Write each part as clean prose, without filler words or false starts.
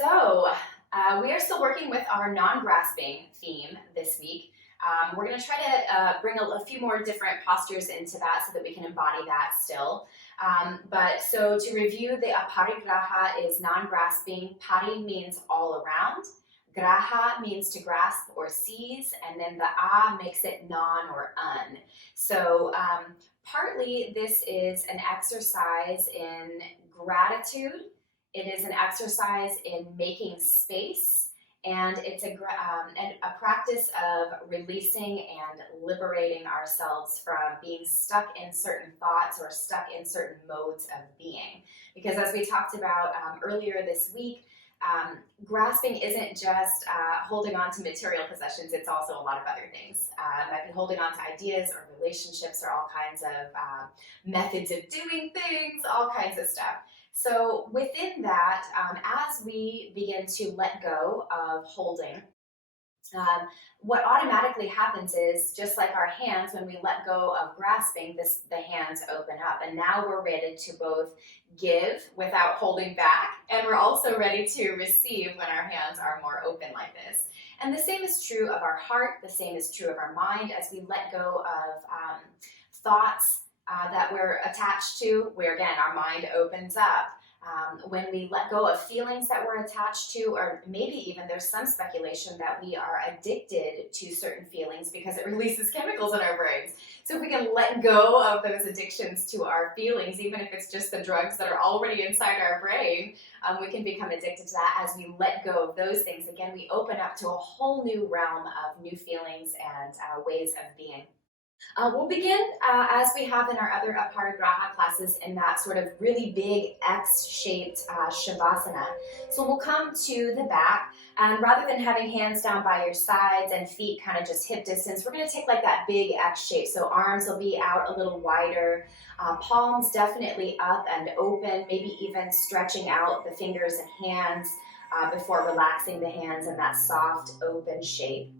We are still working with our non-grasping theme this week. We're going to try to bring a few more different postures into that so that we can embody that still. So to review, the aparigraha is non-grasping. Pari means all around. Graha means to grasp or seize, and then the a makes it non or un. Partly this is an exercise in gratitude. It is an exercise in making space, and it's a practice of releasing and liberating ourselves from being stuck in certain thoughts or stuck in certain modes of being. Because as we talked about earlier this week, grasping isn't just holding on to material possessions, it's also a lot of other things. It might be holding on to ideas or relationships or all kinds of methods of doing things, all kinds of stuff. So within that, as we begin to let go of holding, what automatically happens is, just like our hands, when we let go of grasping, the hands open up. And now we're ready to both give without holding back, and we're also ready to receive when our hands are more open like this. And the same is true of our heart, the same is true of our mind. As we let go of thoughts that we're attached to, where again, our mind opens up. When we let go of feelings that we're attached to, or maybe even there's some speculation that we are addicted to certain feelings because it releases chemicals in our brains. So if we can let go of those addictions to our feelings, even if it's just the drugs that are already inside our brain, we can become addicted to that. As we let go of those things, again, we open up to a whole new realm of new feelings and ways of being. We'll begin as we have in our other aparigraha classes in that sort of really big X-shaped shavasana. So we'll come to the back, and rather than having hands down by your sides and feet kind of just hip distance, we're going to take like that big X shape. So arms will be out a little wider, palms definitely up and open, maybe even stretching out the fingers and hands before relaxing the hands in that soft open shape.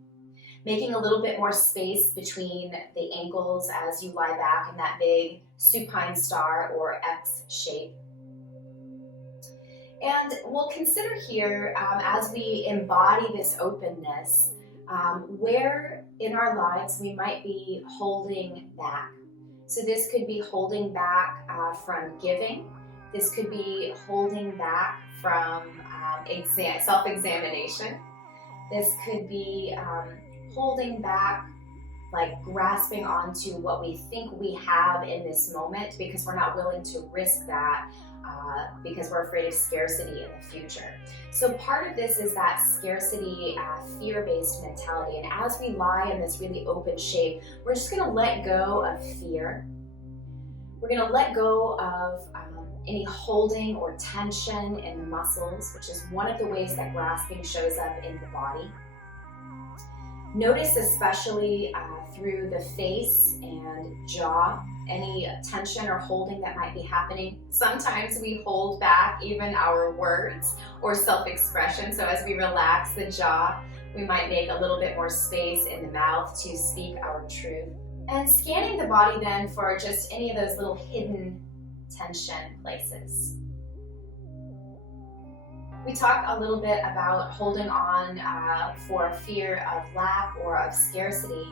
Making a little bit more space between the ankles as you lie back in that big supine star or X shape. And we'll consider here, as we embody this openness, where in our lives we might be holding back. So this could be holding back from giving. This could be holding back from self-examination. This could be holding back, like grasping onto what we think we have in this moment because we're not willing to risk that because we're afraid of scarcity in the future. So part of this is that scarcity, fear-based mentality. And as we lie in this really open shape, we're just going to let go of fear. We're going to let go of any holding or tension in the muscles, which is one of the ways that grasping shows up in the body. Notice especially through the face and jaw, any tension or holding that might be happening. Sometimes we hold back even our words or self-expression. So as we relax the jaw, we might make a little bit more space in the mouth to speak our truth. And scanning the body then for just any of those little hidden tension places. We talk a little bit about holding on for fear of lack or of scarcity,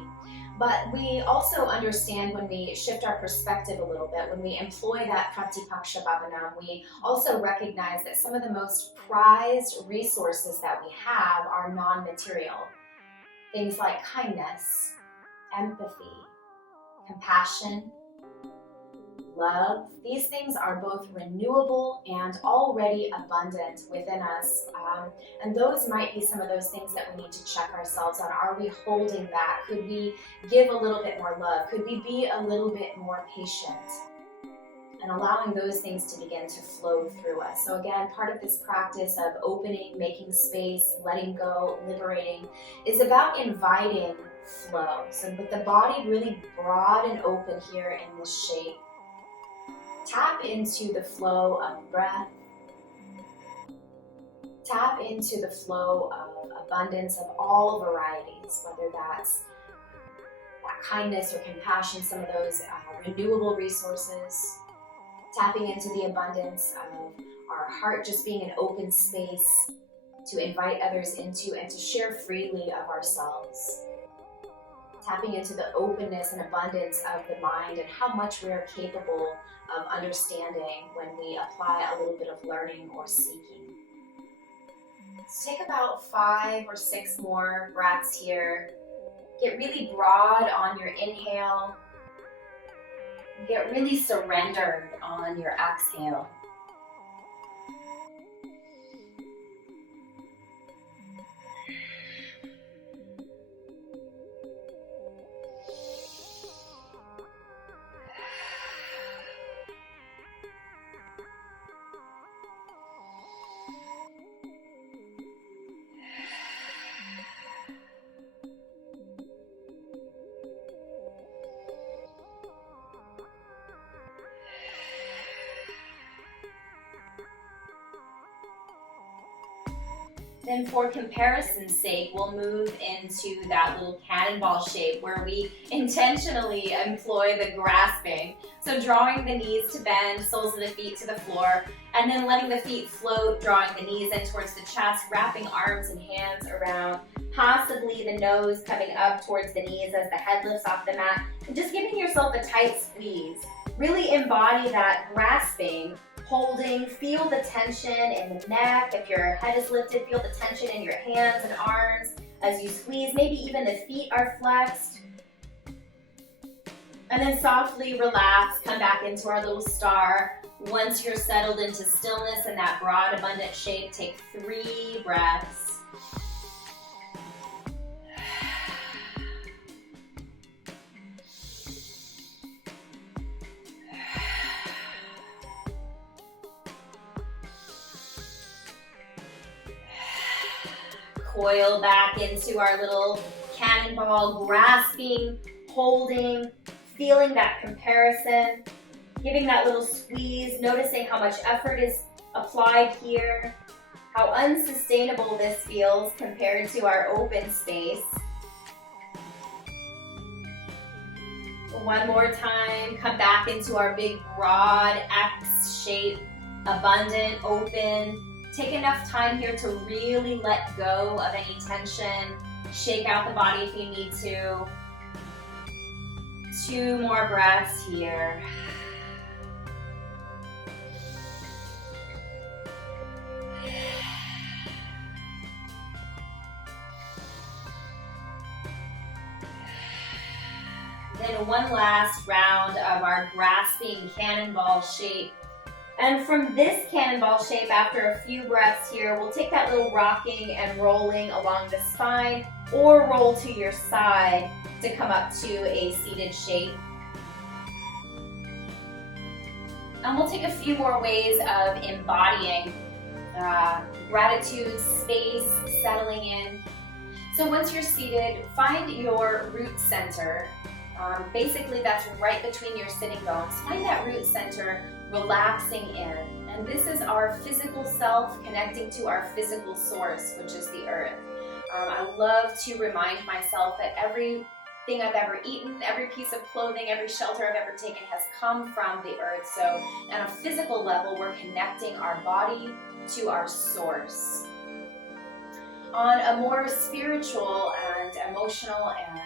but we also understand when we shift our perspective a little bit, when we employ that Pratipaksha Bhavana, we also recognize that some of the most prized resources that we have are non-material. Things like kindness, empathy, compassion, love. These things are both renewable and already abundant within us. And those might be some of those things that we need to check ourselves on. Are we holding back? Could we give a little bit more love? Could we be a little bit more patient? And allowing those things to begin to flow through us. So again, part of this practice of opening, making space, letting go, liberating, is about inviting flow. So with the body really broad and open here in this shape, tap into the flow of breath. Tap into the flow of abundance of all varieties, whether that's that kindness or compassion, some of those renewable resources. Tapping into the abundance of our heart just being an open space, to invite others into, and to share freely of ourselves. Tapping into the openness and abundance of the mind and how much we are capable of understanding when we apply a little bit of learning or seeking. So take about 5 or 6 more breaths here. Get really broad on your inhale. Get really surrendered on your exhale. Then for comparison's sake, we'll move into that little cannonball shape where we intentionally employ the grasping. So drawing the knees to bend, soles of the feet to the floor, and then letting the feet float, drawing the knees in towards the chest, wrapping arms and hands around, possibly the nose coming up towards the knees as the head lifts off the mat, and just giving yourself a tight squeeze. Really embody that grasping, holding, feel the tension in the neck. If your head is lifted, feel the tension in your hands and arms as you squeeze. Maybe even the feet are flexed. And then softly relax, come back into our little star. Once you're settled into stillness in that broad, abundant shape, take 3 breaths. Coil back into our little cannonball, grasping, holding, feeling that comparison, giving that little squeeze, noticing how much effort is applied here, how unsustainable this feels compared to our open space. One more time, come back into our big, broad X shape, abundant, open. Take enough time here to really let go of any tension. Shake out the body if you need to. 2 more breaths here. Then one last round of our grasping cannonball shape. And from this cannonball shape, after a few breaths here, we'll take that little rocking and rolling along the spine or roll to your side to come up to a seated shape. And we'll take a few more ways of embodying gratitude, space, settling in. So once you're seated, find your root center. Basically, that's right between your sitting bones. Find that root center, relaxing in. And this is our physical self connecting to our physical source, which is the earth. I love to remind myself that everything I've ever eaten, every piece of clothing, every shelter I've ever taken has come from the earth. So on a physical level, we're connecting our body to our source. On a more spiritual and emotional and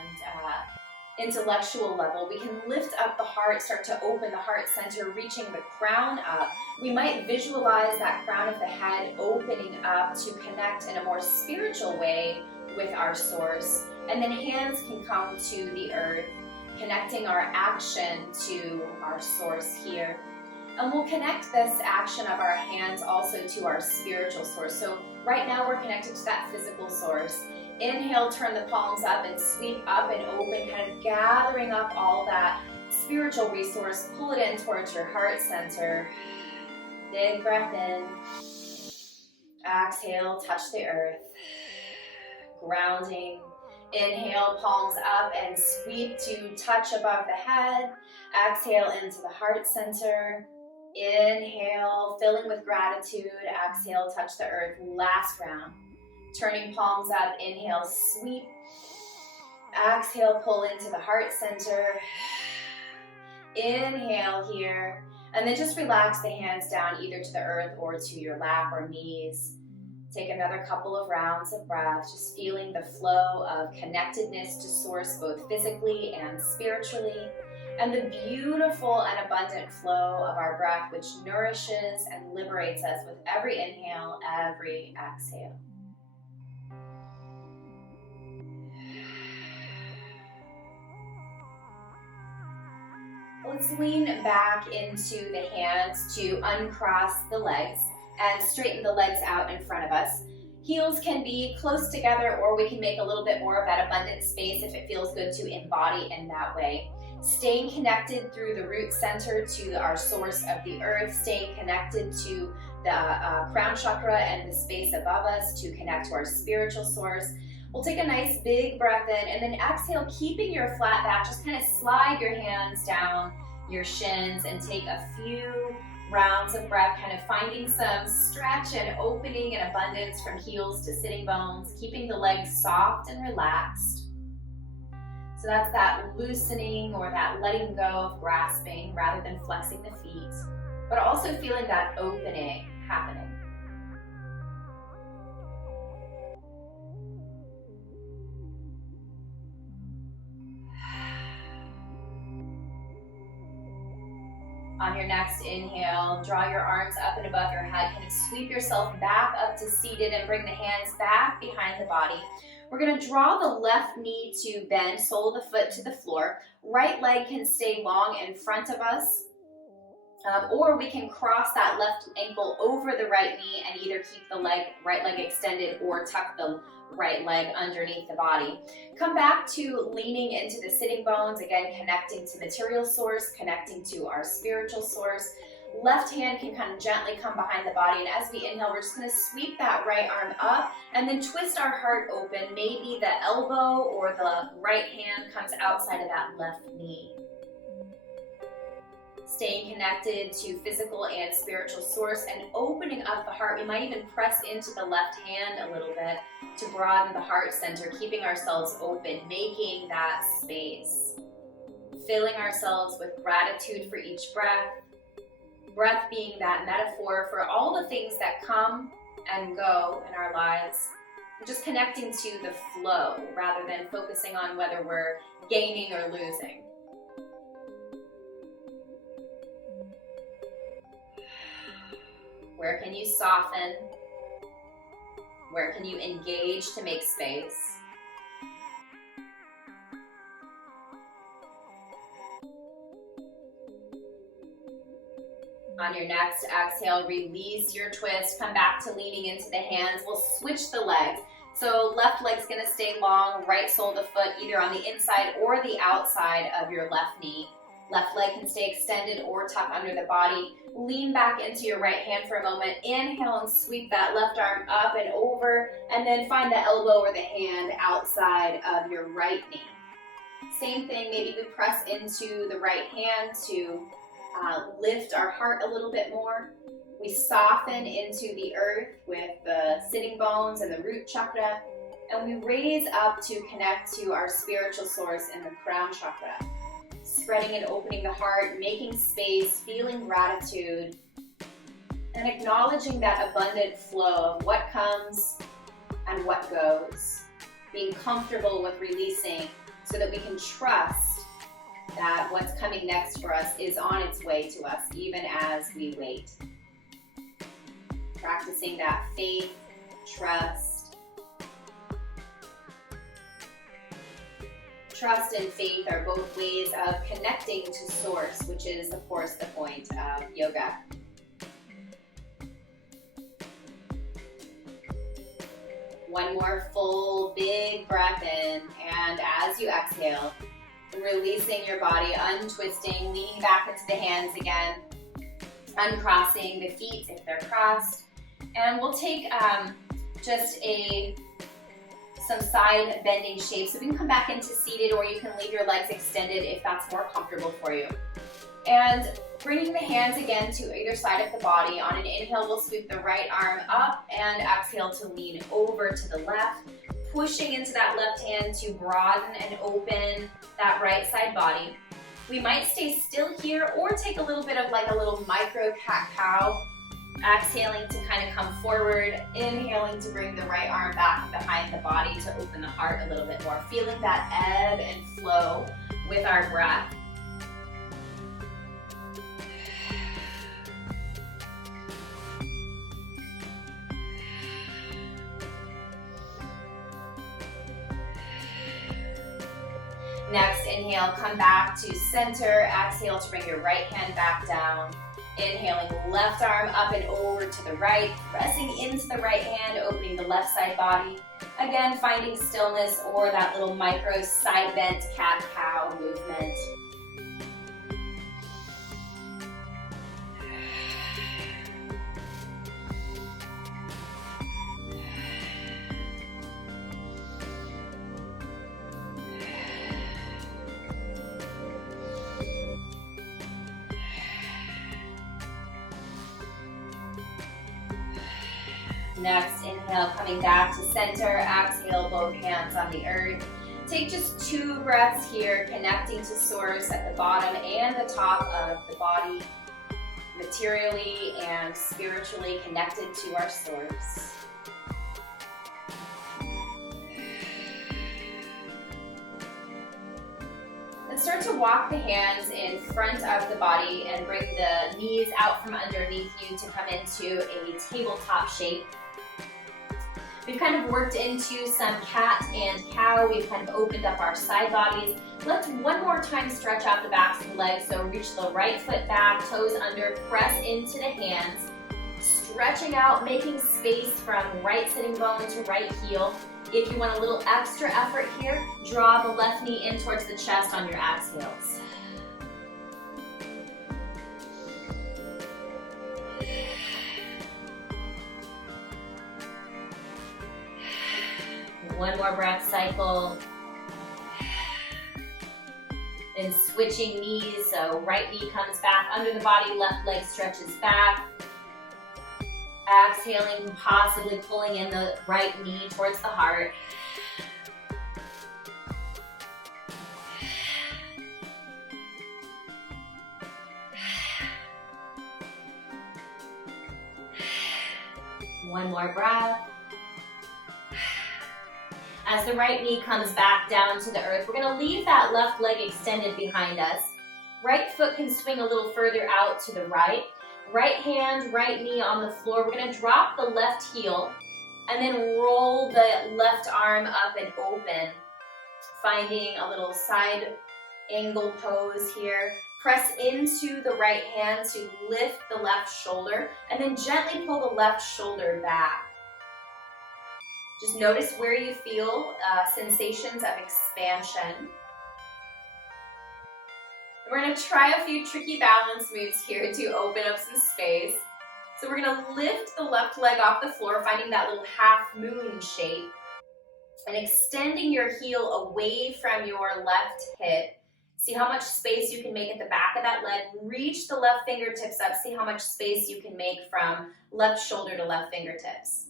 intellectual level, we can lift up the heart, start to open the heart center, reaching the crown up. We might visualize that crown of the head opening up to connect in a more spiritual way with our source. And then hands can come to the earth, connecting our action to our source here. And we'll connect this action of our hands also to our spiritual source. So right now we're connected to that physical source. Inhale, turn the palms up and sweep up and open, kind of gathering up all that spiritual resource. Pull it in towards your heart center. Big breath in. Exhale, touch the earth. Grounding. Inhale, palms up and sweep to touch above the head. Exhale into the heart center. Inhale, filling with gratitude. Exhale, touch the earth. Last round. Turning palms up, inhale, sweep. Exhale, pull into the heart center. Inhale here. And then just relax the hands down either to the earth or to your lap or knees. Take another couple of rounds of breath, just feeling the flow of connectedness to source, both physically and spiritually, and the beautiful and abundant flow of our breath, which nourishes and liberates us with every inhale, every exhale. Let's lean back into the hands to uncross the legs and straighten the legs out in front of us. Heels can be close together, or we can make a little bit more of that abundant space if it feels good to embody in that way. Staying connected through the root center to our source of the earth, staying connected to the crown chakra and the space above us to connect to our spiritual source. We'll take a nice big breath in, and then exhale, keeping your flat back. Just kind of slide your hands down your shins and take a few rounds of breath, kind of finding some stretch and opening and abundance from heels to sitting bones, keeping the legs soft and relaxed. So that's that loosening or that letting go of grasping rather than flexing the feet, but also feeling that opening happening. On your next inhale, draw your arms up and above your head. Kind of sweep yourself back up to seated and bring the hands back behind the body. We're going to draw the left knee to bend, sole of the foot to the floor. Right leg can stay long in front of us, or we can cross that left ankle over the right knee and either keep the right leg extended or tuck the right leg underneath the body. Come back to leaning into the sitting bones, again connecting to material source, connecting to our spiritual source. Left hand can kind of gently come behind the body, and as we inhale, we're just going to sweep that right arm up and then twist our heart open. Maybe the elbow or the right hand comes outside of that left knee. Staying connected to physical and spiritual source and opening up the heart. We might even press into the left hand a little bit to broaden the heart center, keeping ourselves open, making that space. Filling ourselves with gratitude for each breath. Breath being that metaphor for all the things that come and go in our lives. Just connecting to the flow rather than focusing on whether we're gaining or losing. Where can you soften? Where can you engage to make space? On your next exhale, release your twist. Come back to leaning into the hands. We'll switch the legs. So left leg's gonna stay long, right sole of the foot either on the inside or the outside of your left knee. Left leg can stay extended or tuck under the body. Lean back into your right hand for a moment. Inhale and sweep that left arm up and over, and then find the elbow or the hand outside of your right knee. Same thing, maybe we press into the right hand to lift our heart a little bit more. We soften into the earth with the sitting bones and the root chakra, and we raise up to connect to our spiritual source in the crown chakra. Spreading and opening the heart, making space, feeling gratitude, and acknowledging that abundant flow of what comes and what goes. Being comfortable with releasing so that we can trust that what's coming next for us is on its way to us, even as we wait. Practicing that faith, trust. Trust and faith are both ways of connecting to source, which is, of course, the point of yoga. One more full, big breath in, and as you exhale, releasing your body, untwisting, leaning back into the hands again, uncrossing the feet if they're crossed, and we'll take just some side bending shapes. So we can come back into seated, or you can leave your legs extended if that's more comfortable for you. And bringing the hands again to either side of the body. On an inhale, we'll sweep the right arm up, and exhale to lean over to the left, pushing into that left hand to broaden and open that right side body. We might stay still here or take a little bit of like a little micro cat-cow Exhaling to kind of come forward, inhaling to bring the right arm back behind the body to open the heart a little bit more, feeling that ebb and flow with our breath. Next, inhale, come back to center. Exhale to bring your right hand back down. Inhaling, left arm up and over to the right, pressing into the right hand, opening the left side body. Again, finding stillness or that little micro side bent cat-cow movement. Next, inhale, coming back to center. Exhale, both hands on the earth. Take just 2 breaths here, connecting to source at the bottom and the top of the body, materially and spiritually connected to our source. And start to walk the hands in front of the body and bring the knees out from underneath you to come into a tabletop shape. We've kind of worked into some cat and cow. We've kind of opened up our side bodies. Let's one more time stretch out the backs of the legs. So reach the right foot back, toes under, press into the hands. Stretching out, making space from right sitting bone to right heel. If you want a little extra effort here, draw the left knee in towards the chest on your exhales. One more breath cycle. Then switching knees, so right knee comes back under the body, left leg stretches back. Exhaling, possibly pulling in the right knee towards the heart. One more breath. As the right knee comes back down to the earth, we're going to leave that left leg extended behind us. Right foot can swing a little further out to the right. Right hand, right knee on the floor. We're going to drop the left heel and then roll the left arm up and open, finding a little side angle pose here. Press into the right hand to lift the left shoulder and then gently pull the left shoulder back. Just notice where you feel sensations of expansion. We're going to try a few tricky balance moves here to open up some space. So we're going to lift the left leg off the floor, finding that little half moon shape, and extending your heel away from your left hip. See how much space you can make at the back of that leg. Reach the left fingertips up. See how much space you can make from left shoulder to left fingertips.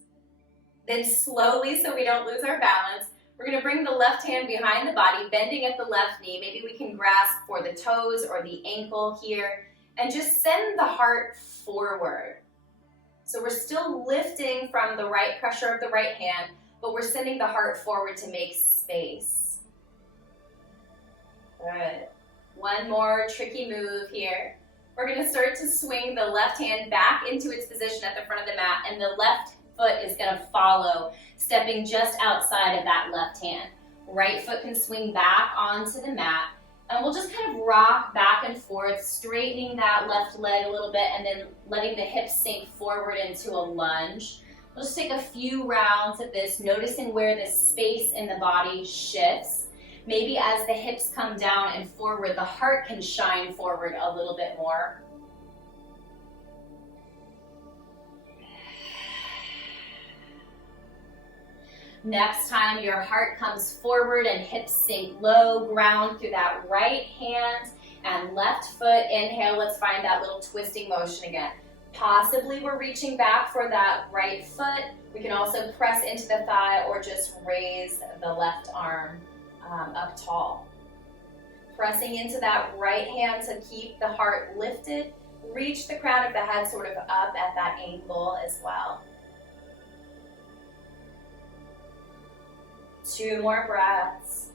Then slowly, so we don't lose our balance, we're going to bring the left hand behind the body, bending at the left knee. Maybe we can grasp for the toes or the ankle here, and just send the heart forward. So we're still lifting from the right pressure of the right hand, but we're sending the heart forward to make space. Good. One more tricky move here. We're going to start to swing the left hand back into its position at the front of the mat, and the left foot is going to follow, stepping just outside of that left hand. Right foot can swing back onto the mat, and we'll just kind of rock back and forth, straightening that left leg a little bit and then letting the hips sink forward into a lunge. We'll just take a few rounds of this, noticing where the space in the body shifts. Maybe as the hips come down and forward, the heart can shine forward a little bit more. Next time your heart comes forward and hips sink low, ground through that right hand and left foot. Inhale, let's find that little twisting motion again. Possibly we're reaching back for that right foot. We can also press into the thigh or just raise the left arm up tall. Pressing into that right hand to keep the heart lifted, reach the crown of the head sort of up at that ankle as well. 2 more breaths.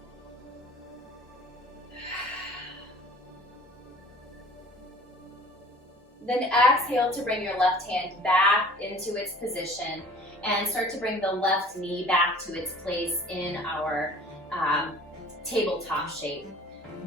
Then exhale to bring your left hand back into its position and start to bring the left knee back to its place in our tabletop shape.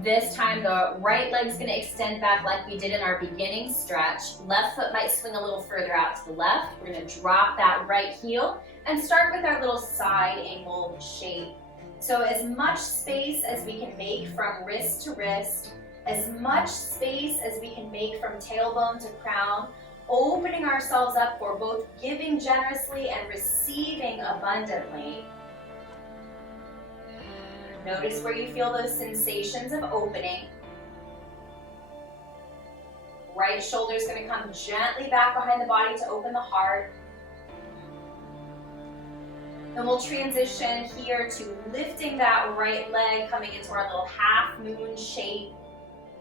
This time the right leg's going to extend back like we did in our beginning stretch. Left foot might swing a little further out to the left. We're going to drop that right heel and start with our little side angle shape. So as much space as we can make from wrist to wrist, as much space as we can make from tailbone to crown, opening ourselves up for both giving generously and receiving abundantly. Notice where you feel those sensations of opening. Right shoulder is going to come gently back behind the body to open the heart. Then we'll transition here to lifting that right leg, coming into our little half moon shape.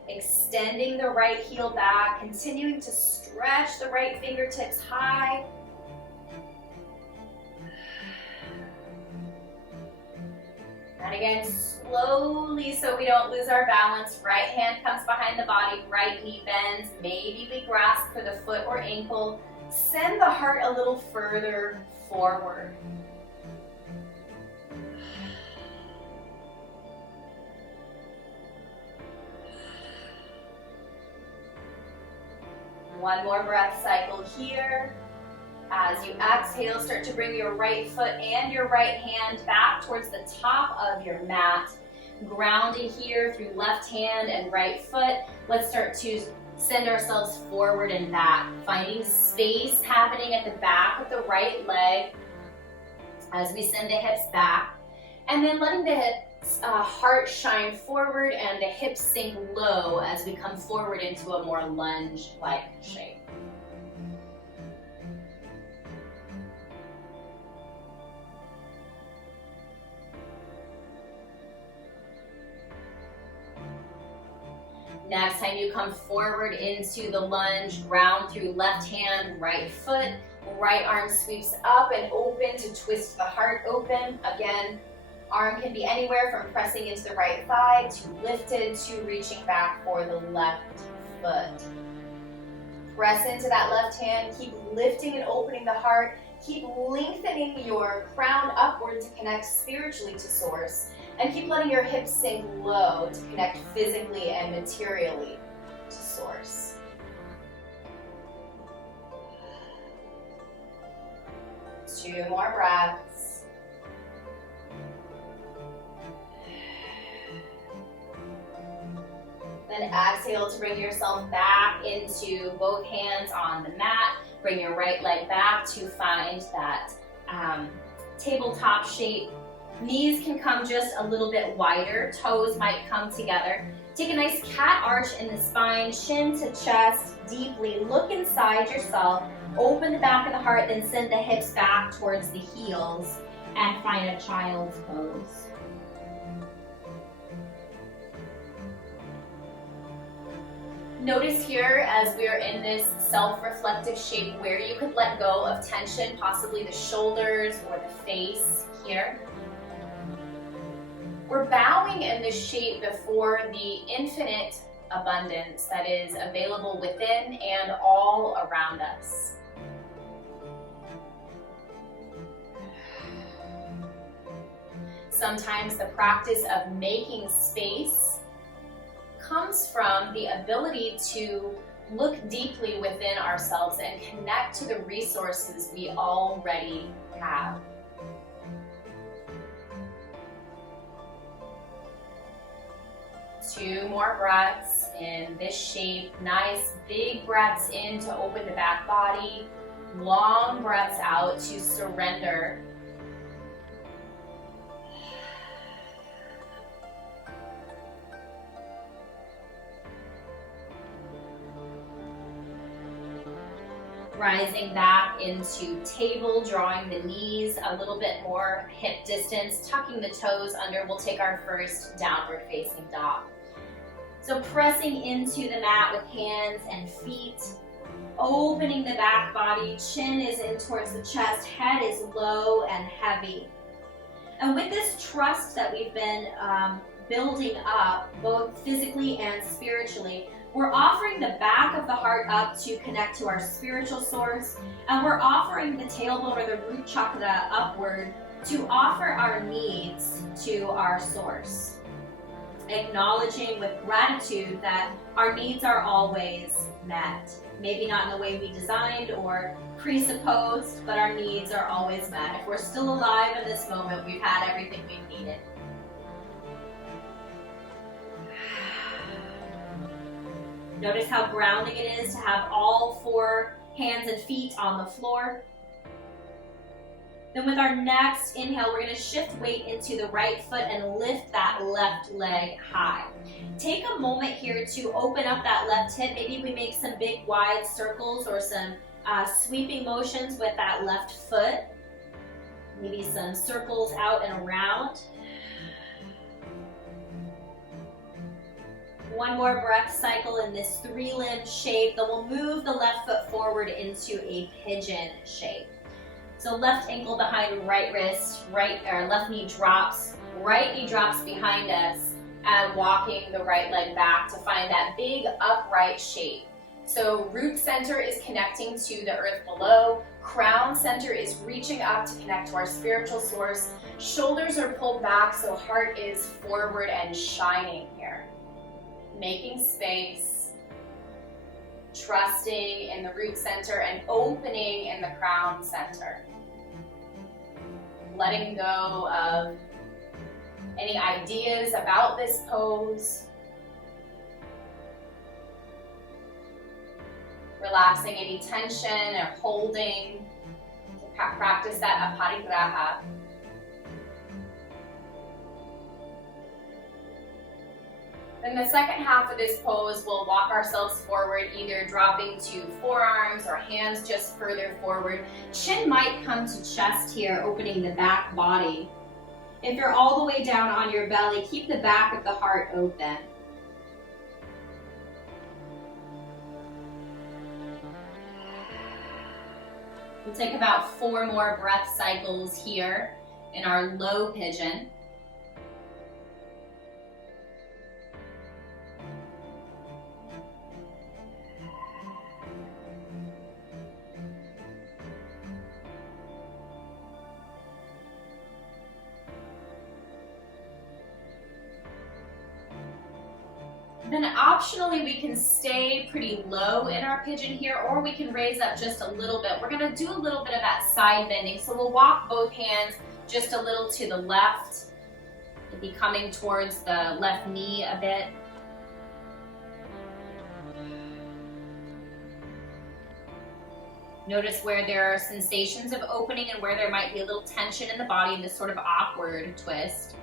Extending the right heel back, continuing to stretch the right fingertips high. And again, slowly, so we don't lose our balance. Right hand comes behind the body, right knee bends. Maybe we grasp for the foot or ankle. Send the heart a little further forward. One more breath cycle here. As you exhale, start to bring your right foot and your right hand back towards the top of your mat. Grounding here through left hand and right foot. Let's start to send ourselves forward and back. Finding space happening at the back of the right leg as we send the hips back. And then letting the heart shine forward and the hips sink low as we come forward into a more lunge-like shape. Next time you come forward into the lunge, ground through left hand, right foot, right arm sweeps up and open to twist the heart open. Again, arm can be anywhere from pressing into the right thigh to lifted to reaching back for the left foot. Press into that left hand, keep lifting and opening the heart, keep lengthening your crown upward to connect spiritually to source. And keep letting your hips sink low to connect physically and materially to source. Two more breaths. Then exhale to bring yourself back into both hands on the mat. Bring your right leg back to find that tabletop shape. Knees can come just a little bit wider, toes might come together. Take a nice cat arch in the spine, chin to chest, deeply look inside yourself, open the back of the heart, then send the hips back towards the heels and find a child's pose. Notice here as we're in this self-reflective shape where you could let go of tension, possibly the shoulders or the face here. We're bowing in this shape before the infinite abundance that is available within and all around us. Sometimes the practice of making space comes from the ability to look deeply within ourselves and connect to the resources we already have. Two more breaths in this shape. Nice big breaths in to open the back body. Long breaths out to surrender. Rising back into table, drawing the knees a little bit more hip distance, tucking the toes under. We'll take our first downward facing dog. So pressing into the mat with hands and feet, opening the back body, chin is in towards the chest, head is low and heavy. And with this trust that we've been building up, both physically and spiritually, we're offering the back of the heart up to connect to our spiritual source, and we're offering the tailbone or the root chakra upward to offer our needs to our source. Acknowledging with gratitude that our needs are always met. Maybe not in the way we designed or presupposed, but our needs are always met. If we're still alive in this moment, we've had everything we've needed. Notice how grounding it is to have all 4 hands and feet on the floor. Then with our next inhale, we're going to shift weight into the right foot and lift that left leg high. Take a moment here to open up that left hip. Maybe we make some big wide circles or some sweeping motions with that left foot. Maybe some circles out and around. One more breath cycle in this 3-limb shape. Then we'll move the left foot forward into a pigeon shape. So left ankle behind right wrist, left knee drops, right knee drops behind us, and walking the right leg back to find that big upright shape. So root center is connecting to the earth below, crown center is reaching up to connect to our spiritual source, shoulders are pulled back so heart is forward and shining here. Making space, trusting in the root center and opening in the crown center. Letting go of any ideas about this pose. Relaxing any tension or holding to practice that aparigraha. In the second half of this pose, we'll walk ourselves forward, either dropping to forearms or hands just further forward. Chin might come to chest here, opening the back body. If you're all the way down on your belly, keep the back of the heart open. We'll take about 4 more breath cycles here in our low pigeon. Then optionally, we can stay pretty low in our pigeon here, or we can raise up just a little bit. We're going to do a little bit of that side bending. So we'll walk both hands just a little to the left. We'll be coming towards the left knee a bit. Notice where there are sensations of opening and where there might be a little tension in the body in this sort of awkward twist.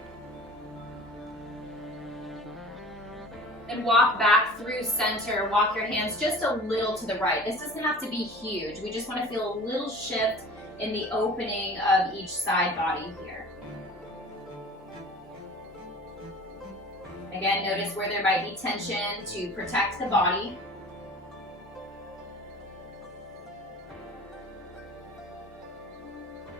And walk back through center, walk your hands just a little to the right. This doesn't have to be huge. We just want to feel a little shift in the opening of each side body here. Again, notice where there might be tension to protect the body.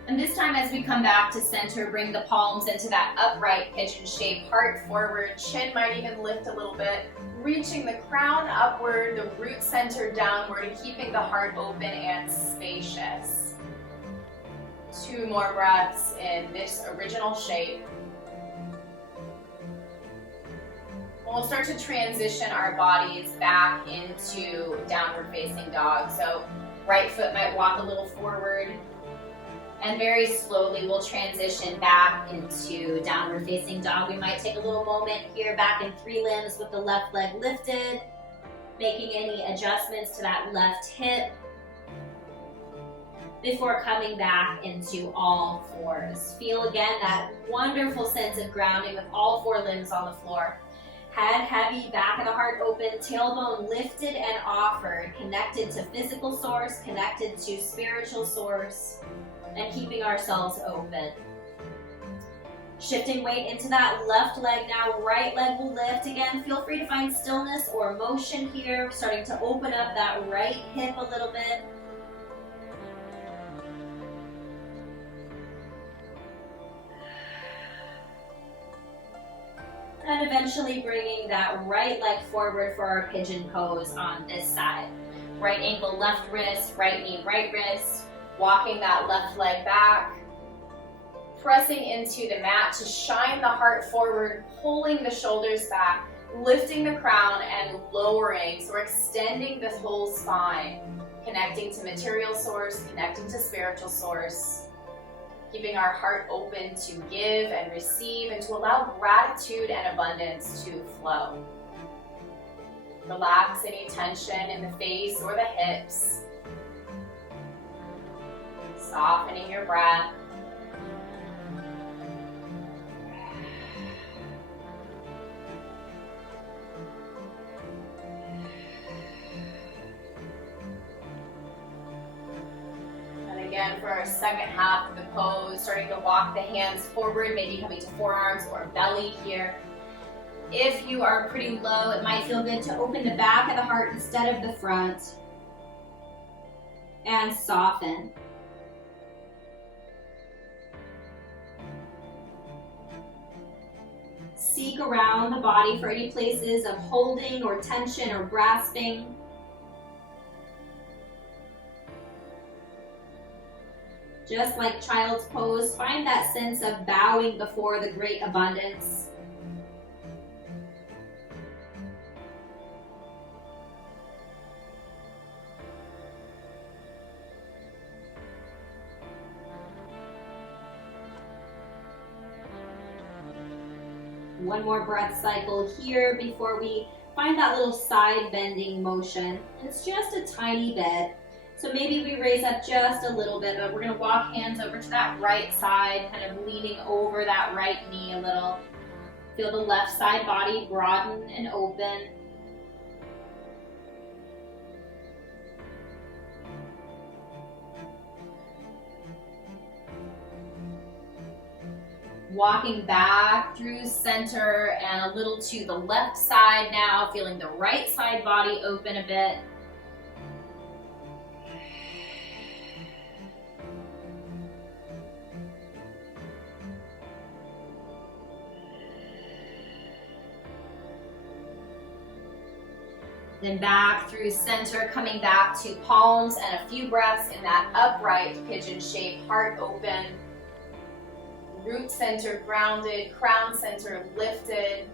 And this time, as we come back to center, bring the palms into that upright pigeon shape, heart forward, chin might even lift a little bit, reaching the crown upward, the root center downward, and keeping the heart open and spacious. 2 more breaths in this original shape. We'll start to transition our bodies back into downward facing dog. So right foot might walk a little forward, and very slowly we'll transition back into downward facing dog. We might take a little moment here back in 3 limbs with the left leg lifted, making any adjustments to that left hip before coming back into all 4s. Feel again that wonderful sense of grounding with all 4 limbs on the floor. Head heavy, back of the heart open, tailbone lifted and offered, connected to physical source, connected to spiritual source, and keeping ourselves open. Shifting weight into that left leg now, right leg will lift. Again, feel free to find stillness or motion here. Starting to open up that right hip a little bit. And eventually bringing that right leg forward for our pigeon pose on this side. Right ankle, left wrist, right knee, right wrist. Walking that left leg back. Pressing into the mat to shine the heart forward, pulling the shoulders back, lifting the crown and lowering. So we're extending this whole spine, connecting to material source, connecting to spiritual source, keeping our heart open to give and receive and to allow gratitude and abundance to flow. Relax any tension in the face or the hips. Softening your breath. Again, for our second half of the pose, starting to walk the hands forward, maybe coming to forearms or belly here. If you are pretty low, it might feel good to open the back of the heart instead of the front. And soften. Seek around the body for any places of holding or tension or grasping. Just like child's pose, find that sense of bowing before the great abundance. One more breath cycle here before we find that little side bending motion. It's just a tiny bit. So maybe we raise up just a little bit, but we're going to walk hands over to that right side, kind of leaning over that right knee a little. Feel the left side body broaden and open. Walking back through center and a little to the left side now, feeling the right side body open a bit. Then back through center, coming back to palms and a few breaths in that upright pigeon shape, heart open. Root center grounded, crown center lifted.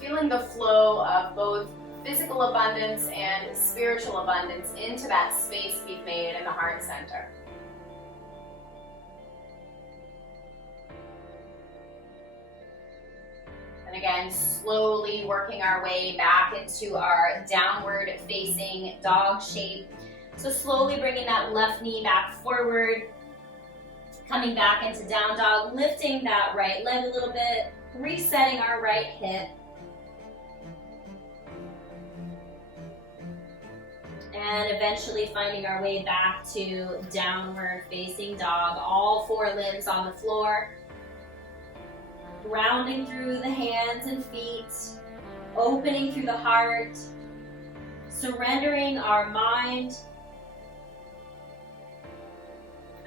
Feeling the flow of both physical abundance and spiritual abundance into that space we've made in the heart center. And again, slowly working our way back into our downward facing dog shape. So slowly bringing that left knee back forward, coming back into down dog, lifting that right leg a little bit, resetting our right hip. And eventually finding our way back to downward facing dog, all four limbs on the floor. Grounding through the hands and feet, opening through the heart, surrendering our mind,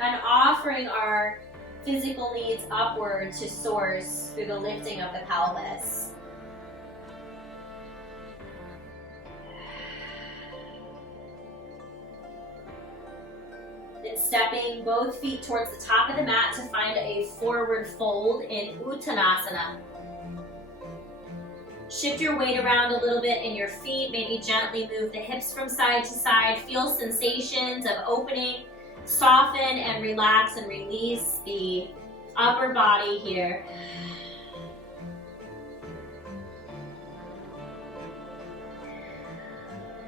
and offering our physical needs upward to source through the lifting of the pelvis. Then stepping both feet towards the top of the mat to find a forward fold in Uttanasana. Shift your weight around a little bit in your feet, maybe gently move the hips from side to side. Feel sensations of opening, soften and relax and release the upper body here.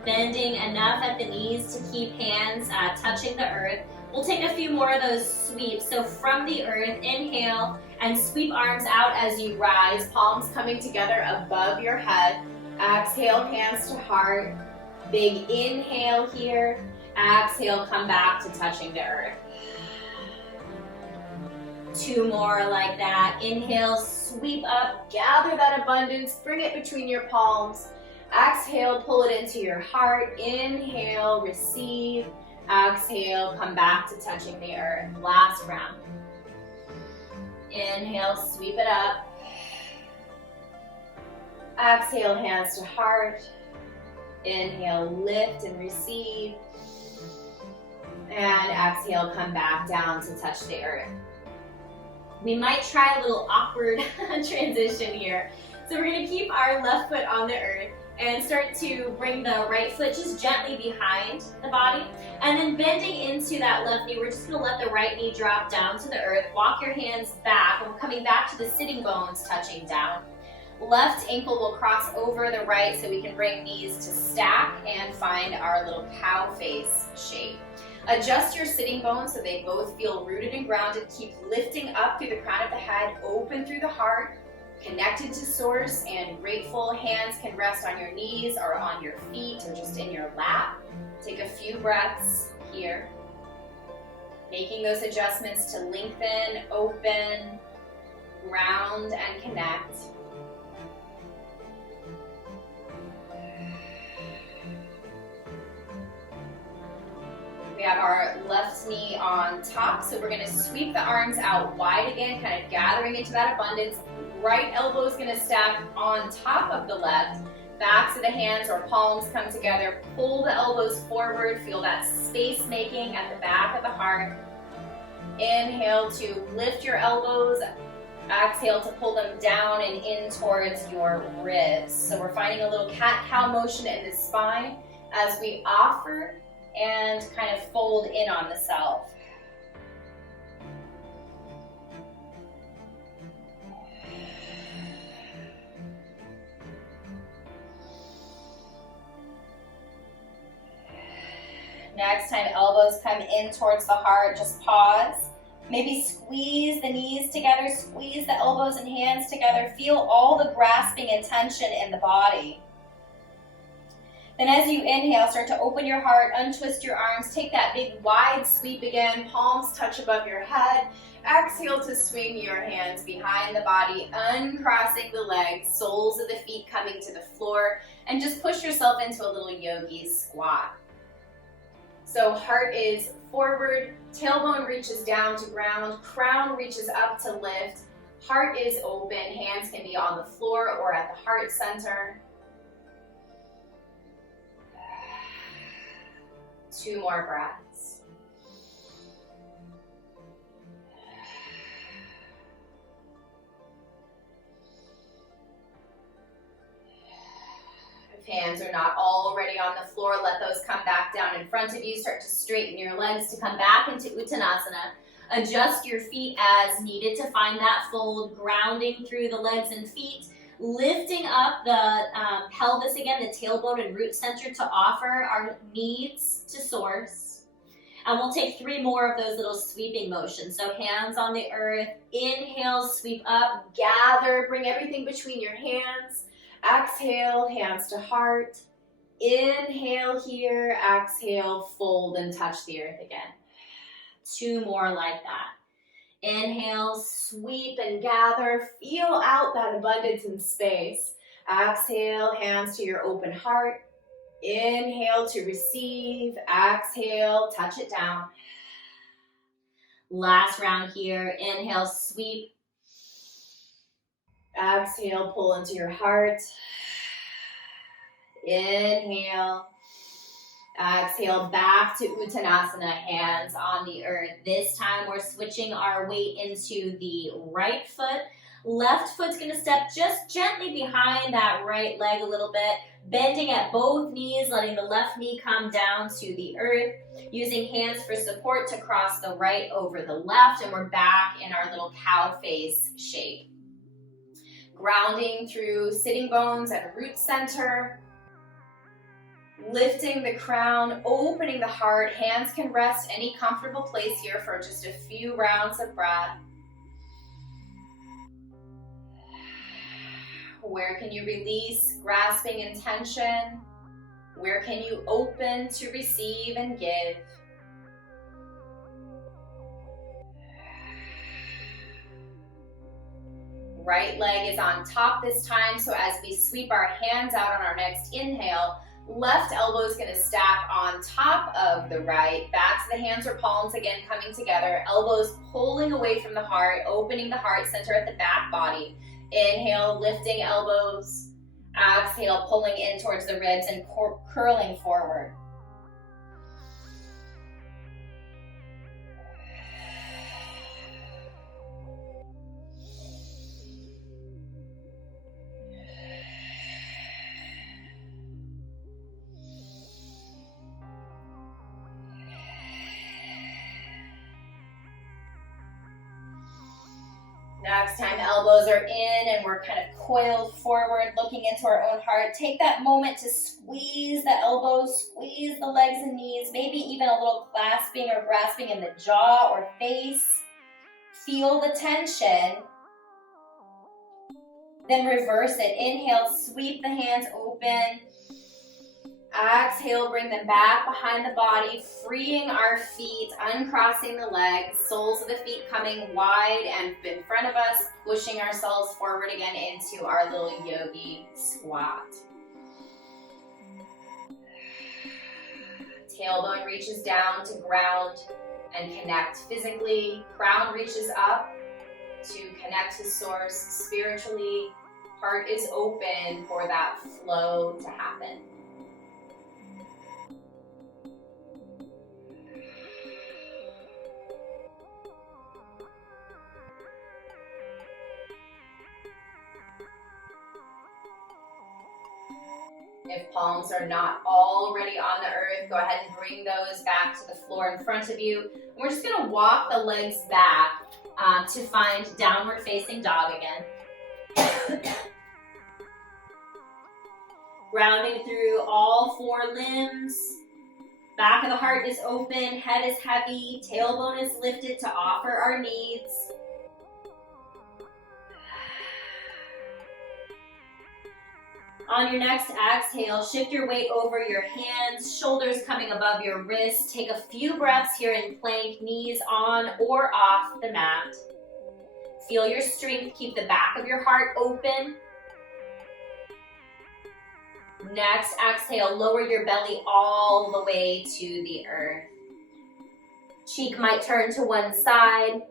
Bending enough at the knees to keep hands touching the earth. We'll take a few more of those sweeps. So from the earth, inhale and sweep arms out as you rise, palms coming together above your head. Exhale, hands to heart. Big inhale here. Exhale, come back to touching the earth. 2 more like that. Inhale, sweep up, gather that abundance, bring it between your palms. Exhale, pull it into your heart. Inhale, receive. Exhale, come back to touching the earth. Last round. Inhale, sweep it up. Exhale, hands to heart. Inhale, lift and receive. And exhale, come back down to touch the earth. We might try a little awkward transition here. So we're gonna keep our left foot on the earth and start to bring the right foot just gently behind the body. And then bending into that left knee, we're just gonna let the right knee drop down to the earth. Walk your hands back, and we're coming back to the sitting bones touching down. Left ankle will cross over the right so we can bring knees to stack and find our little cow face shape. Adjust your sitting bones so they both feel rooted and grounded. Keep lifting up through the crown of the head, open through the heart, connected to source and grateful. Hands can rest on your knees or on your feet or just in your lap. Take a few breaths here. Making those adjustments to lengthen, open, ground, and connect. We have our left knee on top, so we're gonna sweep the arms out wide again, kind of gathering into that abundance. Right elbow is gonna stack on top of the left. Backs of the hands or palms come together. Pull the elbows forward. Feel that space making at the back of the heart. Inhale to lift your elbows. Exhale to pull them down and in towards your ribs. So we're finding a little cat-cow motion in the spine as we offer and kind of fold in on the self. Next time elbows come in towards the heart, just pause. Maybe squeeze the knees together, squeeze the elbows and hands together. Feel all the grasping and tension in the body. Then as you inhale, start to open your heart, untwist your arms, take that big wide sweep again, palms touch above your head. Exhale to swing your hands behind the body, uncrossing the legs, soles of the feet coming to the floor, and just push yourself into a little yogi squat. So heart is forward, tailbone reaches down to ground, crown reaches up to lift, heart is open, hands can be on the floor or at the heart center. 2 more breaths. If hands are not already on the floor, let those come back down in front of you. Start to straighten your legs to come back into Uttanasana. Adjust your feet as needed to find that fold, grounding through the legs and feet. Lifting up the pelvis again, the tailbone and root center to offer our needs to source. And we'll take 3 more of those little sweeping motions. So hands on the earth, inhale, sweep up, gather, bring everything between your hands. Exhale, hands to heart. Inhale here, exhale, fold and touch the earth again. 2 more like that. Inhale, sweep and gather. Feel out that abundance and space. Exhale, hands to your open heart. Inhale to receive. Exhale, touch it down. Last round here. Inhale, sweep. Exhale, pull into your heart. Inhale. Exhale, back to Uttanasana, hands on the earth. This time we're switching our weight into the right foot. Left foot's gonna step just gently behind that right leg a little bit, bending at both knees, letting the left knee come down to the earth, using hands for support to cross the right over the left, and we're back in our little cow face shape. Grounding through sitting bones at root center. Lifting the crown, opening the heart. Hands can rest any comfortable place here for just a few rounds of breath. Where can you release grasping and tension? Where can you open to receive and give? Right leg is on top this time, so as we sweep our hands out on our next inhale, left elbow is going to stack on top of the right. Backs of the hands or palms again coming together. Elbows pulling away from the heart, opening the heart center at the back body. Inhale, lifting elbows. Exhale, pulling in towards the ribs and curling forward. Next time elbows are in and we're kind of coiled forward, looking into our own heart. Take that moment to squeeze the elbows, squeeze the legs and knees, maybe even a little clasping or grasping in the jaw or face. Feel the tension. Then reverse it. Inhale, sweep the hands open. Exhale, bring them back behind the body, freeing our feet, uncrossing the legs, soles of the feet coming wide and in front of us, pushing ourselves forward again into our little yogi squat. Tailbone reaches down to ground and connect physically. Crown reaches up to connect to source spiritually. Heart is open for that flow to happen. If palms are not already on the earth, go ahead and bring those back to the floor in front of you. And we're just going to walk the legs back to find downward facing dog again. Grounding through all four limbs. Back of the heart is open, head is heavy, tailbone is lifted to offer our needs. On your next exhale, shift your weight over your hands, shoulders coming above your wrists. Take a few breaths here in plank, knees on or off the mat. Feel your strength, keep the back of your heart open. Next exhale, lower your belly all the way to the earth. Cheek might turn to one side.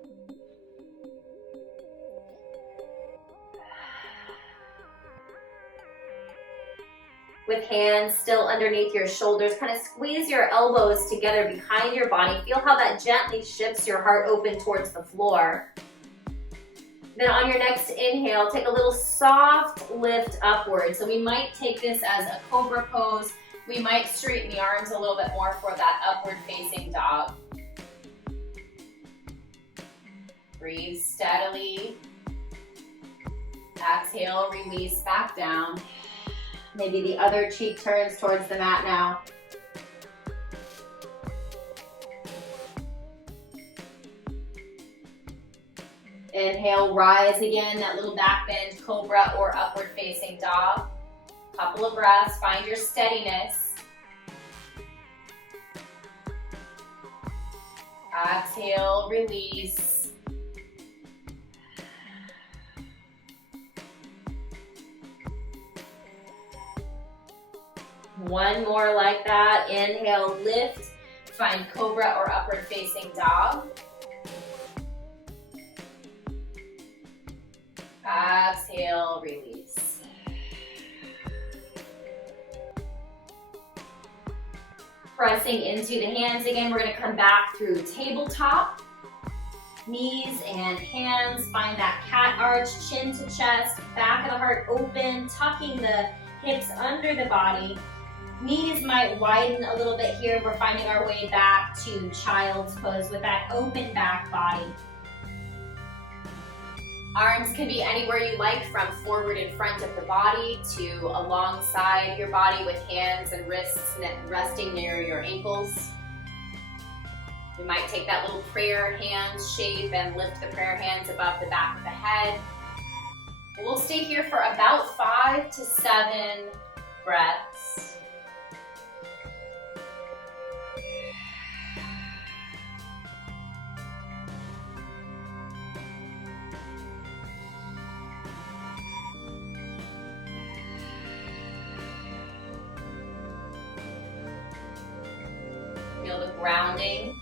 With hands still underneath your shoulders, kind of squeeze your elbows together behind your body. Feel how that gently shifts your heart open towards the floor. Then on your next inhale, take a little soft lift upward. So we might take this as a cobra pose. We might straighten the arms a little bit more for that upward facing dog. Breathe steadily. Exhale, release back down. Maybe the other cheek turns towards the mat now. Inhale, rise again, that little back bend, cobra or upward facing dog. Couple of breaths, find your steadiness. Exhale, release. One more like that. Inhale, lift. Find cobra or upward facing dog. Exhale, release. Pressing into the hands again. We're going to come back through tabletop. Knees and hands. Find that cat arch, chin to chest, back of the heart open, tucking the hips under the body. Knees might widen a little bit here. We're finding our way back to child's pose with that open back body. Arms can be anywhere you like, from forward in front of the body to alongside your body with hands and wrists resting near your ankles. We might take that little prayer hands shape and lift the prayer hands above the back of the head. We'll stay here for about 5 to 7 breaths. grounding,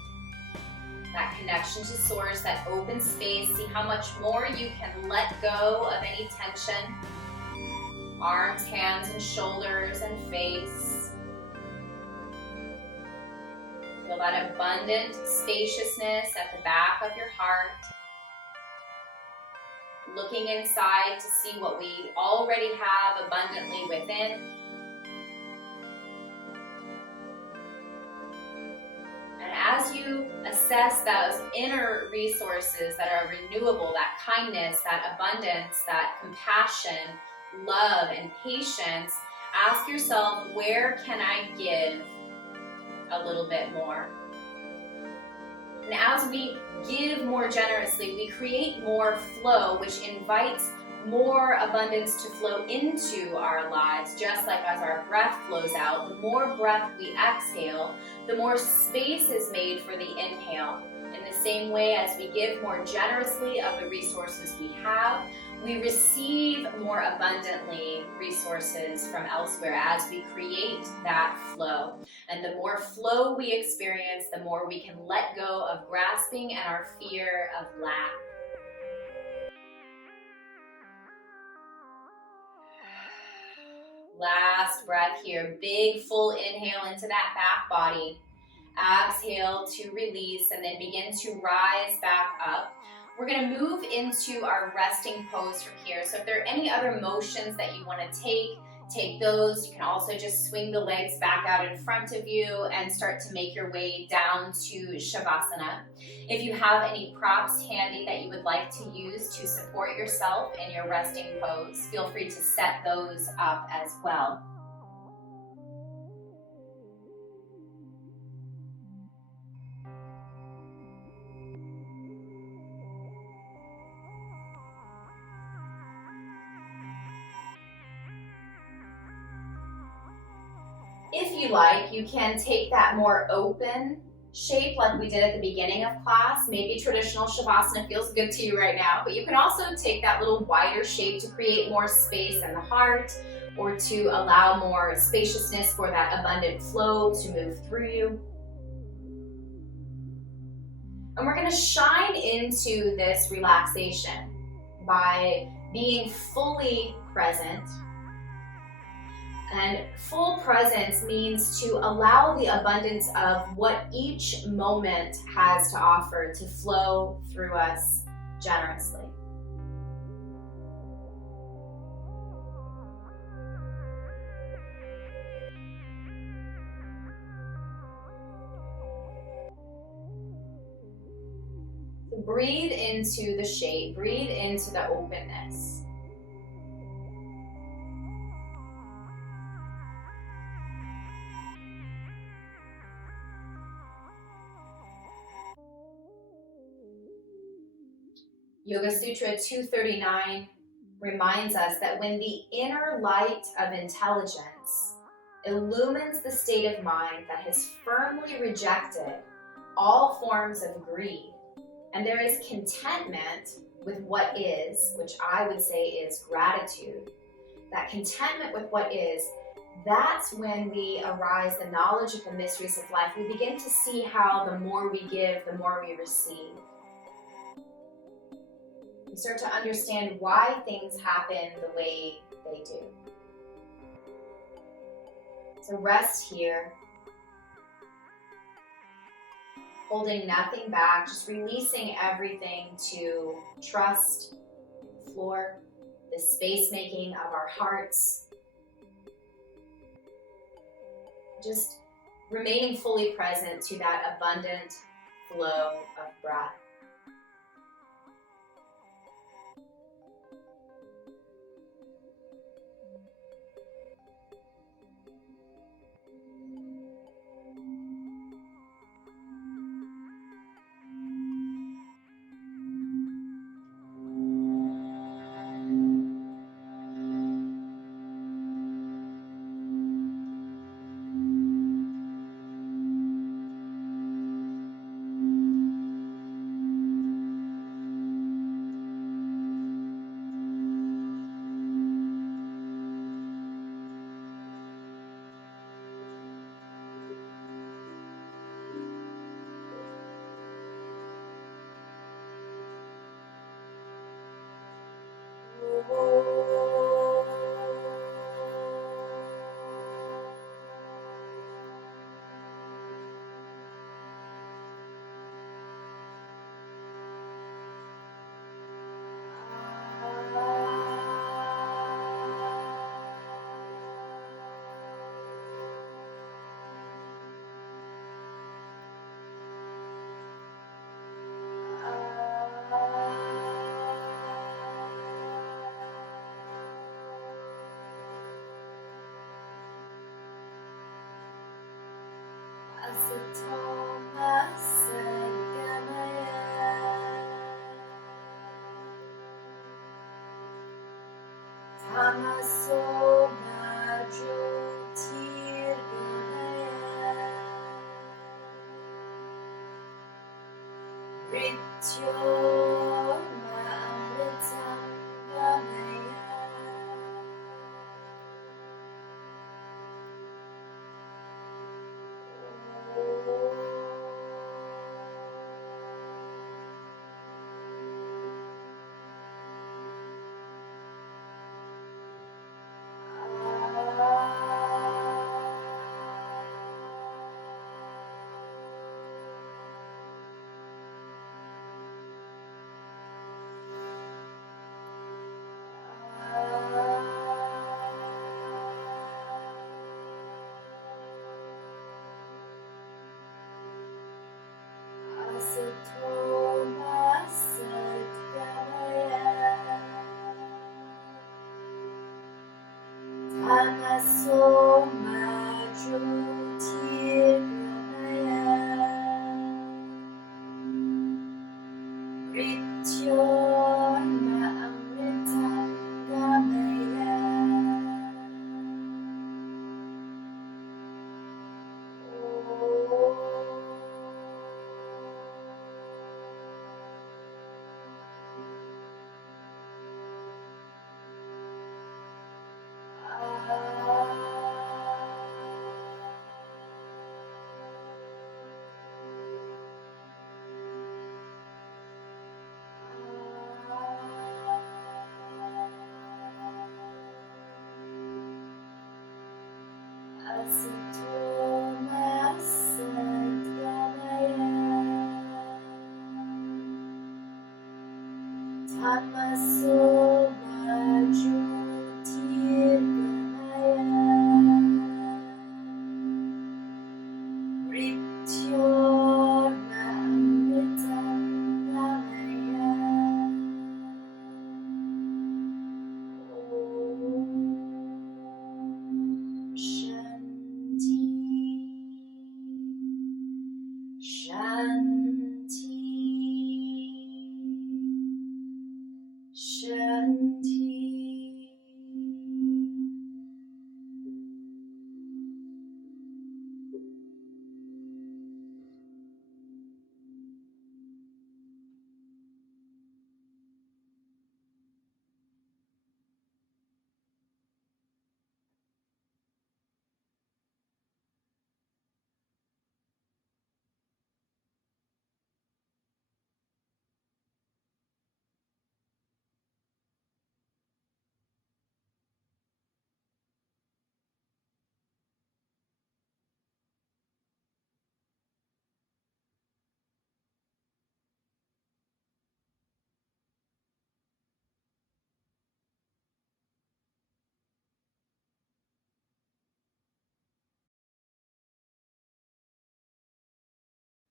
that connection to source, that open space. See how much more you can let go of any tension. Arms, hands, and shoulders, and face. Feel that abundant spaciousness at the back of your heart. Looking inside to see what we already have abundantly within. And as you assess those inner resources that are renewable, that kindness, that abundance, that compassion, love, and patience, ask yourself, where can I give a little bit more? And as we give more generously, we create more flow, which invites more abundance to flow into our lives. Just like as our breath flows out, the more breath we exhale, the more space is made for the inhale. In the same way, as we give more generously of the resources we have, we receive more abundantly resources from elsewhere as we create that flow. And the more flow we experience, the more we can let go of grasping and our fear of lack. Last breath here. Big full inhale into that back body. Exhale to release and then begin to rise back up. We're going to move into our resting pose from here. So if there are any other motions that you want to take those. You can also just swing the legs back out in front of you and start to make your way down to Shavasana. If you have any props handy that you would like to use to support yourself in your resting pose, feel free to set those up as well. If you like, you can take that more open shape like we did at the beginning of class. Maybe traditional Shavasana feels good to you right now, but you can also take that little wider shape to create more space in the heart or to allow more spaciousness for that abundant flow to move through you. And we're going to shine into this relaxation by being fully present. And full presence means to allow the abundance of what each moment has to offer to flow through us generously. So breathe into the shape, breathe into the openness. Yoga Sutra 239 reminds us that when the inner light of intelligence illumines the state of mind that has firmly rejected all forms of greed, and there is contentment with what is, which I would say is gratitude, that contentment with what is, that's when we arise the knowledge of the mysteries of life. We begin to see how the more we give, the more we receive. We start to understand why things happen the way they do. So rest here, holding nothing back, just releasing everything to trust the floor, the space making of our hearts. Just remaining fully present to that abundant flow of breath.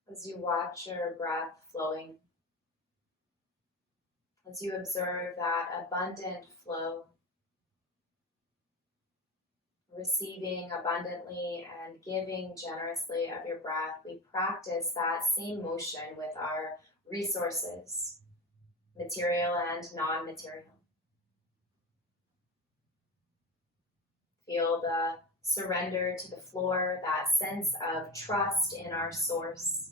As you watch your breath flowing, as you observe that abundant flow, receiving abundantly and giving generously of your breath, we practice that same motion with our resources, material and non-material. Feel the surrender to the floor, that sense of trust in our source.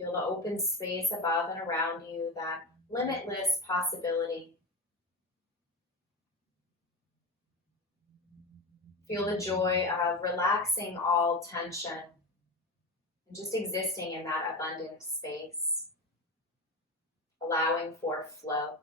Feel the open space above and around you, that limitless possibility. Feel the joy of relaxing all tension and just existing in that abundant space, allowing for flow.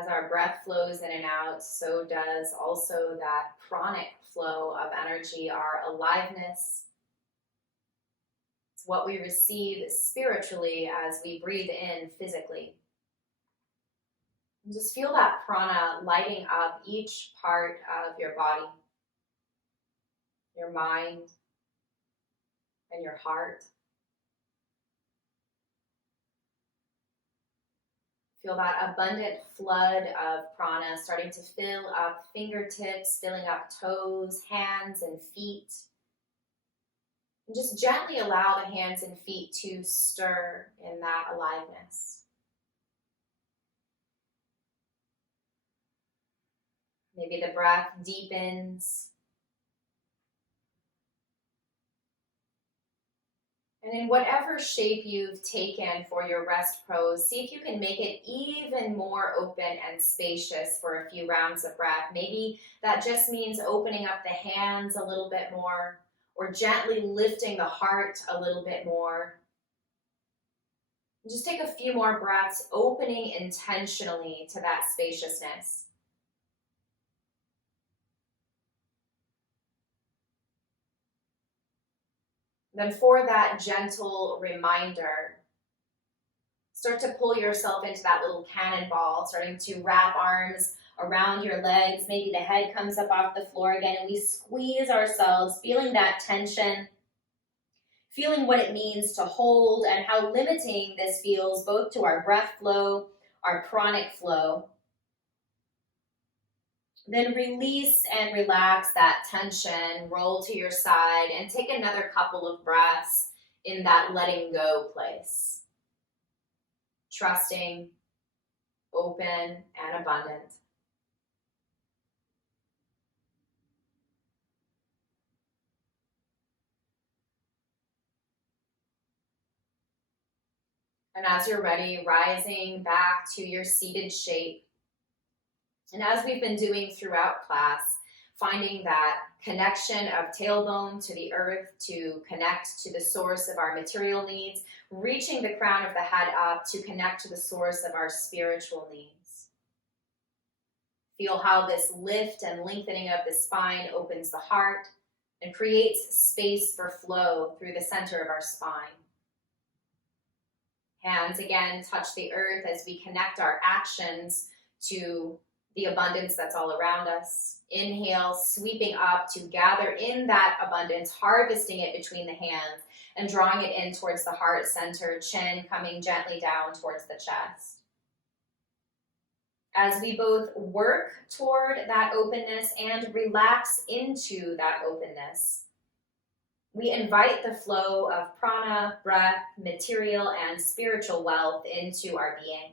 As our breath flows in and out, so does also that pranic flow of energy, our aliveness. It's what we receive spiritually as we breathe in physically. And just feel that prana lighting up each part of your body, your mind, and your heart. Feel that abundant flood of prana starting to fill up fingertips, filling up toes, hands, and feet. And just gently allow the hands and feet to stir in that aliveness. Maybe the breath deepens. And in whatever shape you've taken for your rest pose, see if you can make it even more open and spacious for a few rounds of breath. Maybe that just means opening up the hands a little bit more, or gently lifting the heart a little bit more. Just take a few more breaths, opening intentionally to that spaciousness. Then for that gentle reminder, start to pull yourself into that little cannonball, starting to wrap arms around your legs. Maybe the head comes up off the floor again, and we squeeze ourselves, feeling that tension, feeling what it means to hold and how limiting this feels both to our breath flow, our pranic flow. Then release and relax that tension, roll to your side, and take another couple of breaths in that letting go place. Trusting, open, and abundant. And as you're ready, rising back to your seated shape. And as we've been doing throughout class, finding that connection of tailbone to the earth to connect to the source of our material needs, reaching the crown of the head up to connect to the source of our spiritual needs. Feel how this lift and lengthening of the spine opens the heart and creates space for flow through the center of our spine. Hands again touch the earth as we connect our actions to the abundance that's all around us. Inhale, sweeping up to gather in that abundance, harvesting it between the hands and drawing it in towards the heart center, chin coming gently down towards the chest. As we both work toward that openness and relax into that openness, we invite the flow of prana, breath, material, and spiritual wealth into our being.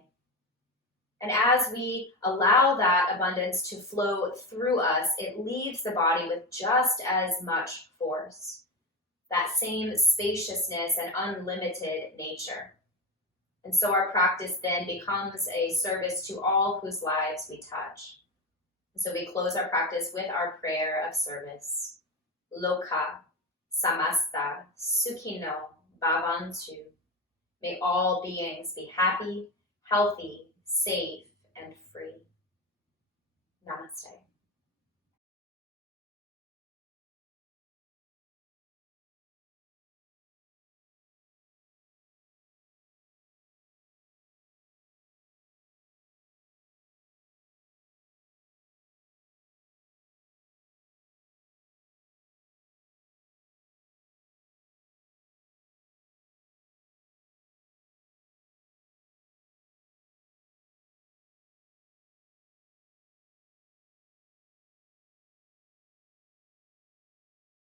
And as we allow that abundance to flow through us, it leaves the body with just as much force, that same spaciousness and unlimited nature. And so our practice then becomes a service to all whose lives we touch. And so we close our practice with our prayer of service. Loka samasta sukhino bhavantu. May all beings be happy, healthy, safe, and free. Namaste.